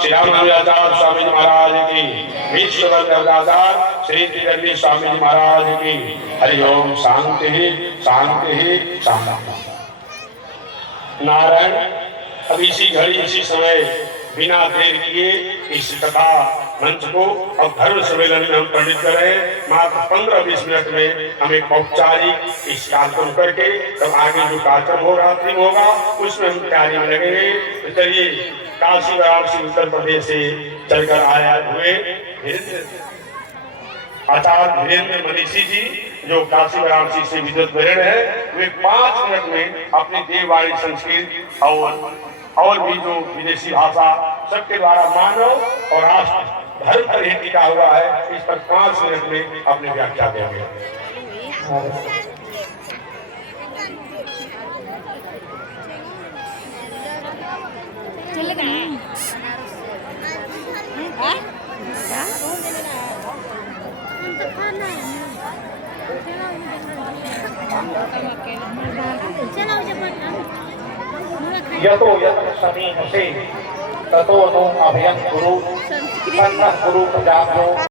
श्री रामानुजाचार्य स्वामी जी महाराज की, विश्व वल्लभाचार्य श्री त्रिवेणी स्वामी जी महाराज की। हरि ओम। शांति शांति शांति। नारायण, अब इसी घड़ी इसी समय बिना देर किए इस कथा मंच को अब धर्म सम्मेलन में हम पंडित करें। मात्र 15-20 मिनट में हम एक औपचारिक इस कार्यक्रम करके तब आगे जो कार्यक्रम होगा उसमें हम तैयारी में लगेंगे। तो चलिए, काशी वाराणसी उत्तर प्रदेश से चलकर आया हुए आचार्य धीरेन्द्र मनीषी जी, जो काशी वाराणसी से विद्वत वरण है, वे 5 मिनट में अपनी देववाणी संस्कृत और भी जो विदेशी भाषा सबके द्वारा मानव और राष्ट्र धर्म पर ही टिका हुआ है, इस पर 5 मिनट में अपनी व्याख्या देंगे। यतो यत्र समीपसे ततो नो अभयं गुरु, ततः गुरु प्रजाभ्यो